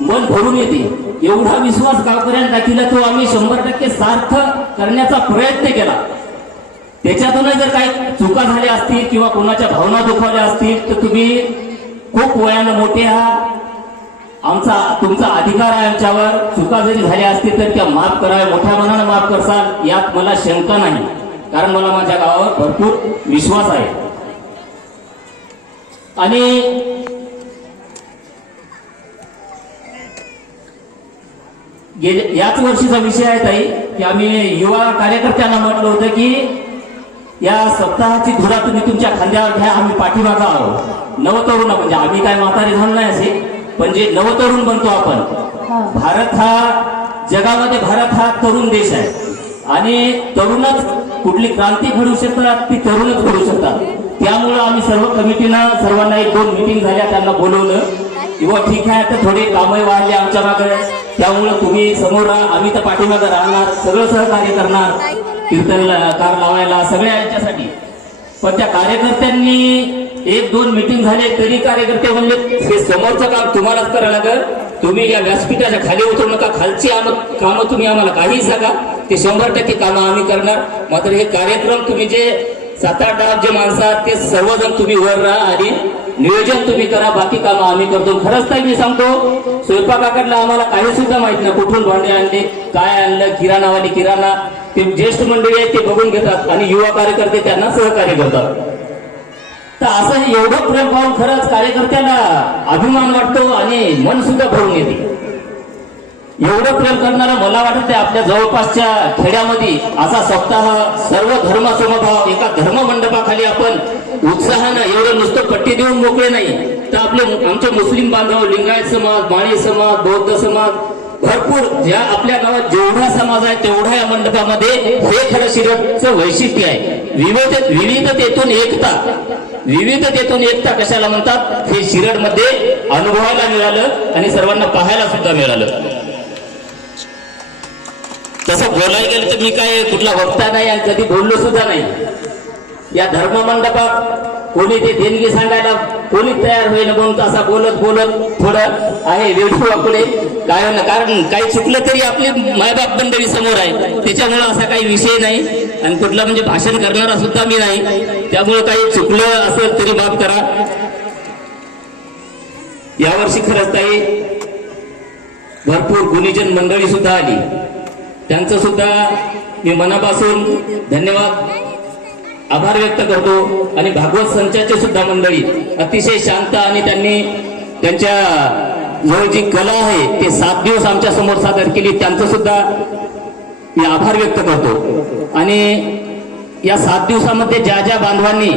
मन भरून येते. एवढा विश्वास गावकऱ्यांना दाखविला तो आम्ही शंभर टक्के सार्थ करण्याचा प्रयत्न केला. त्याच्यातूनच जर काही चुका झाल्या असतील किंवा कोणाच्या भावना दुखावल्या असतील तर तुम्ही खूप वयानं मोठे आहात. आमचा तुमचा अधिकार आहे आमच्यावर. चुका जरी झाल्या असतील तर त्या माफ कराव्या मोठ्या मनानं माफ करसाल यात मला शंका नाही. कारण मला माझ्या गावावर भरपूर विश्वास आहे. आणि गेले याच वर्षीचा विषय आहे ताई की आम्ही युवा कार्यकर्त्यांना म्हटलं होतं की या सप्ताहाची धुरा तुम्ही तुमच्या खांद्यावर घ्या आम्ही पाठीमागं आहोत. नवतरुण म्हणजे आम्ही काय म्हातारे झालो नाही असे पण जे नवतरुण बनतो आपण. भारत हा जगामध्ये भारत हा तरुण देश आहे. आणि तरुणच कुठली क्रांती घडू शकतात ती तरुणच घडू शकतात. त्यामुळं आम्ही सर्व कमिटीनं सर्वांना एक दोन मिटिंग झाल्या त्यांना बोलवलं. किंवा ठीक आहे तर थोडे कामही वाढले आमच्या मागे. त्यामुळं तुम्ही समोर राहा आम्ही तर पाठीमागे राहणार सगळं सहकार्य करणार. कीर्तन कार लावायला सगळ्या यांच्यासाठी. पण त्या कार्यकर्त्यांनी एक दोन मिटिंग झाले तरी कार्यकर्ते म्हणले हे समोरचं काम तुम्हालाच करावं लागल. तुम्ही या व्यासपीठाच्या खाली उतरू नका खालची कामं तुम्ही आम्हाला काही सांगा. ते शंभर टक्के कामं आम्ही करणार. मात्र हे कार्यक्रम तुम्ही जे सात आठ दहा जे माणसं आहात ते सर्वजण तुम्ही वर राहा आणि नियोजन तुम्ही करा बाकी कामं आम्ही करतो. खरंच तर मी सांगतो स्वयंपाकाकडलं आम्हाला काही सुद्धा माहीत नाही कुठून भांडे आणले काय आणलं किराणावाली किराणा. ते ज्येष्ठ मंडळी आहेत ते बघून घेतात आणि युवा कार्यकर्ते त्यांना सहकार्य करतात. तर असं एवढं प्रेम पाहून खरंच कार्यकर्त्यांना अभिमान वाटतो आणि मन सुद्धा भरून येते. एवढं प्रेम करणारा मला वाटत आहे आपल्या जवळपासच्या खेड्यामध्ये असा सप्ताह सर्व धर्म समभाव एका धर्म मंडपाखाली आपण उत्साहानं एवढं नुसतं पट्टी देऊन मोकळे नाही. तर आपले आमचे मुस्लिम बांधव लिंगायत समाज माळी समाज बौद्ध समाज भरपूर ज्या आपल्या गावात जेवढा समाज आहे तेवढा या मंडपामध्ये हे खरं शिरतचं वैशिष्ट्य आहे. विविध विविधतेतून एकता विविधतेतून एकता कशाला म्हणतात? हे शिरडमध्ये अनुभवायला मिळालं आणि सर्वांना पाहायला सुद्धा मिळालं. तसं बोलायला गेलं तर मी काय कुठला वक्ता नाही आणि कधी बोललो सुद्धा नाही. या धर्म मंडपात कोणी ते देणगी सांगायला कोणी तयार होईल म्हणून असा बोलत बोलत थोडं आहे वेळू आपले. काय होणं कारण काही चुकलं तरी आपले मायबाप मंडळी समोर आहे. त्याच्यामुळं असा काही विषय नाही. आणि कुठला म्हणजे भाषण करणारा सुद्धा मी नाही. त्यामुळे काही चुकलं असेल तरी माफ करा. यावर्षी खरंच ताई भरपूर गुणीजन मंडळी सुद्धा आली. त्यांचं सुद्धा मी मनापासून धन्यवाद आभार व्यक्त करतो. आणि भागवत संचाचे सुद्धा मंडळी अतिशय शांत आणि त्यांनी त्यांच्या जवळ जी कला आहे ते सात दिवस आमच्यासमोर सादर केली त्यांचं सुद्धा मी आभार व्यक्त करतो. आणि या सात दिवसामध्ये ज्या ज्या बांधवांनी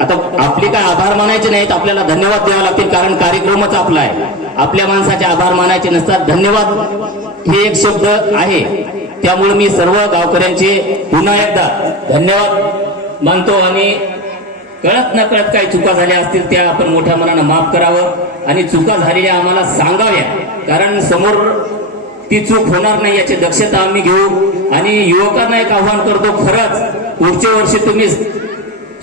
आता आपले काय आभार मानायचे नाहीत आपल्याला धन्यवाद द्यावे लागतील कारण कार्यक्रमच आपला आहे. आपल्या माणसाचे आभार मानायचे नसतात. धन्यवाद हे एक शब्द आहे. त्यामुळे मी सर्व गावकऱ्यांचे पुन्हा एकदा धन्यवाद मानतो आणि कळत न कळत काही चुका झाल्या असतील त्या आपण मोठ्या मनानं माफ करावं आणि चुका झालेल्या आम्हाला सांगाव्या. कारण समोर ती चूक होणार नाही याची दक्षता आम्ही घेऊ आणि युवकांना एक आव्हान करतो खरंच पुढच्या वर्षी तुम्ही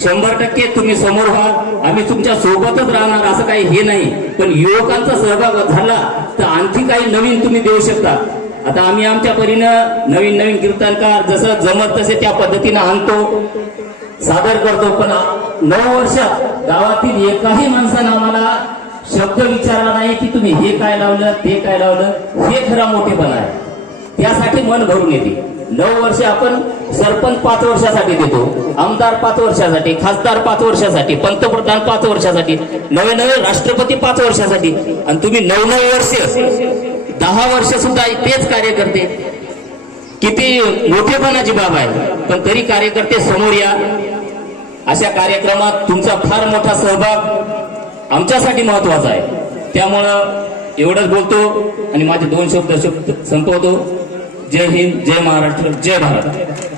शंभर टक्के तुम्ही समोर व्हा आम्ही तुमच्या सोबतच राहणार असं काही हे नाही. पण युवकांचा सहभाग झाला तर आणखी काही नवीन तुम्ही देऊ शकता. आता आम्ही आमच्या परीनं नवीन नवीन कीर्तनकार जसं जमत तसे त्या पद्धतीनं आणतो सादर करतो. पण नऊ वर्षात गावातील एकाही माणसानं आम्हाला शब्द विचारला नाही की तुम्ही हे काय लावलं ते काय लावलं हे खरा मोठेपणा आहे. त्यासाठी मन भरून येते. नऊ वर्ष आपण सरपंच पाच वर्षासाठी देतो आमदार पाच वर्षासाठी खासदार पाच वर्षासाठी पंतप्रधान पाच वर्षासाठी नवे नवे राष्ट्रपती पाच वर्षासाठी. आणि तुम्ही नऊ नऊ वर्ष दहा वर्ष सुद्धा तेच कार्य करते. किती मोठेपणाची बाब आहे पण तरी कार्यकर्ते समोर या. अशा कार्यक्रमात तुमचा फार मोठा सहभाग आमच्यासाठी महत्त्वाचा आहे. त्यामुळं एवढंच बोलतो आणि माझे दोन शब्द शब्द संपवतो. जय हिंद जय महाराष्ट्र जय भारत.